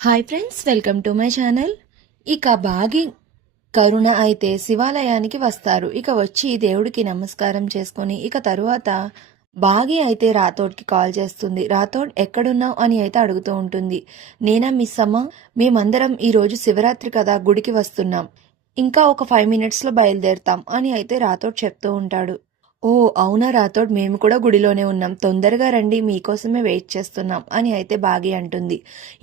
Hi friends, welcome to my channel. ఇక బాగి కరుణ అయితే శివాలయానికి వస్తారు. ఇక వచ్చి దేవుడికి నమస్కారం చేసుకొని ఇక తరువాత బాగి అయితే రాథోడ్కి కాల్ చేస్తుంది. రాథోడ్ ఎక్కడున్నావు అని అయితే అడుగుతూ ఉంటుంది. నేనా మిస్ అమ్మ, మేమందరం ఈరోజు శివరాత్రి కదా గుడికి వస్తున్నాం, ఇంకా ఒక 5 minutesలో బయలుదేరుతాం అని అయితే రాథోడ్ చెప్తూ ఉంటాడు. ఓ అవునా రాథోడ్, మేము కూడా గుడిలోనే ఉన్నాం, తొందరగా రండి, మీకోసమే వెయిట్ చేస్తున్నాం అని అయితే బాగి అంటుంది.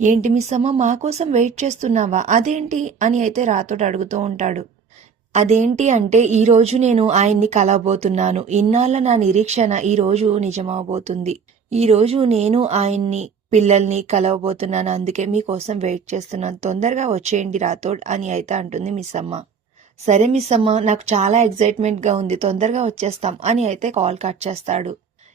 ఏంటి మిస్ అమ్మ, మా కోసం వెయిట్ చేస్తున్నావా, అదేంటి అని అయితే రాథోడ్ అడుగుతూ ఉంటాడు. అదేంటి అంటే ఈరోజు నేను ఆయన్ని కలవబోతున్నాను. ఇన్నాళ్ళ నా నిరీక్షణ ఈరోజు నిజమవబోతుంది. ఈరోజు నేను ఆయన్ని పిల్లల్ని కలవబోతున్నాను, అందుకే మీకోసం వెయిట్ చేస్తున్నాను, తొందరగా వచ్చేయండి రాథోడ్ అని అయితే అంటుంది మిస్ అమ్మ. సరే మిస్ అమ్మ, నాకు చాలా ఎగ్జైట్మెంట్గా ఉంది, తొందరగా వచ్చేస్తాం అని అయితే కాల్ కట్ చేస్తాడు.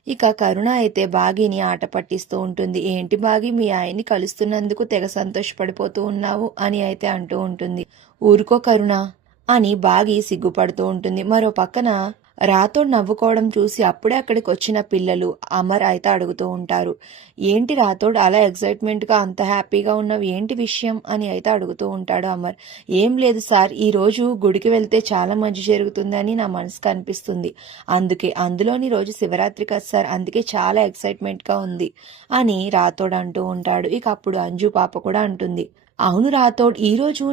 ఇక కరుణ అయితే బాగిని ఆట పట్టిస్తూ ఉంటుంది. ఏంటి బాగి, మీ ఆయన్ని కలుస్తున్నందుకు తెగ సంతోషపడిపోతూ ఉన్నావు అని అయితే అంటూ ఉంటుంది. ఊరుకో కరుణ అని బాగి సిగ్గుపడుతూ ఉంటుంది. మరో పక్కన రాథోడ్ నవ్వుకోవడం చూసి అప్పుడే అక్కడికి వచ్చిన పిల్లలు అమర్ అయితే అడుగుతూ ఉంటారు. ఏంటి రాథోడ్, అలా ఎగ్జైట్మెంట్గా అంత హ్యాపీగా ఉన్నావు, ఏంటి విషయం అని అయితే అడుగుతూ ఉంటాడు అమర్. ఏం లేదు సార్, ఈరోజు గుడికి వెళ్తే చాలా మంచి జరుగుతుందని నా మనసుకు అనిపిస్తుంది, అందులోని రోజు శివరాత్రి కదా సార్, అందుకే చాలా ఎక్సైట్మెంట్గా ఉంది అని రాథోడ్ అంటూ ఉంటాడు. ఇక అప్పుడు అంజు పాప కూడా అంటుంది, అవును రాథోడ్, ఈరోజు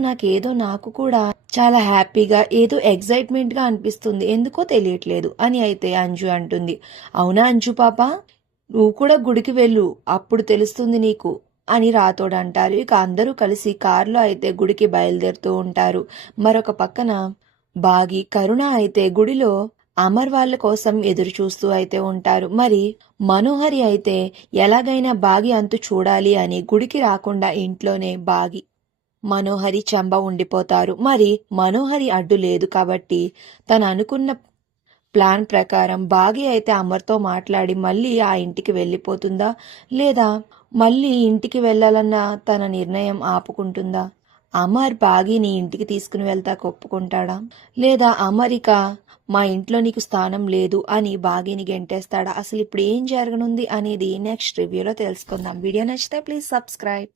నాకు కూడా చాలా హ్యాపీగా ఏదో ఎగ్జైట్మెంట్గా అనిపిస్తుంది, ఎందుకో తెలియట్లేదు అని అయితే అంజు అంటుంది. అవునా అంజు పాప, నువ్వు కూడా గుడికి వెళ్ళు, అప్పుడు తెలుస్తుంది నీకు అని రాథోడ్ అంటారు. ఇక అందరూ కలిసి కారులో అయితే గుడికి బయలుదేరుతూ ఉంటారు. మరొక పక్కన బాగి కరుణ అయితే గుడిలో అమర్ వాళ్ళ కోసం ఎదురు చూస్తూ అయితే ఉంటారు. మరి మనోహరి అయితే ఎలాగైనా బాగి అంతు చూడాలి అని గుడికి రాకుండా ఇంట్లోనే బాగి మనోహరి చంబ ఉండిపోతారు. మరి మనోహరి అడ్డు లేదు కాబట్టి తను అనుకున్న ప్లాన్ ప్రకారం బాగి అయితే అమర్తో మాట్లాడి మళ్ళీ ఆ ఇంటికి వెళ్ళిపోతుందా, లేదా మళ్ళీ ఇంటికి వెళ్ళాలన్న తన నిర్ణయం ఆపుకుంటుందా? అమర్ బాగిని ఇంటికి తీసుకుని వెళ్తా ఒప్పుకుంటాడా, లేదా అమరిక మా ఇంట్లో నీకు స్థానం లేదు అని బాగిని గెంటేస్తాడా? అసలు ఇప్పుడు ఏం జరగనుంది అనేది నెక్స్ట్ రివ్యూలో తెలుసుకుందాం. వీడియో నచ్చితే ప్లీజ్ సబ్స్క్రైబ్.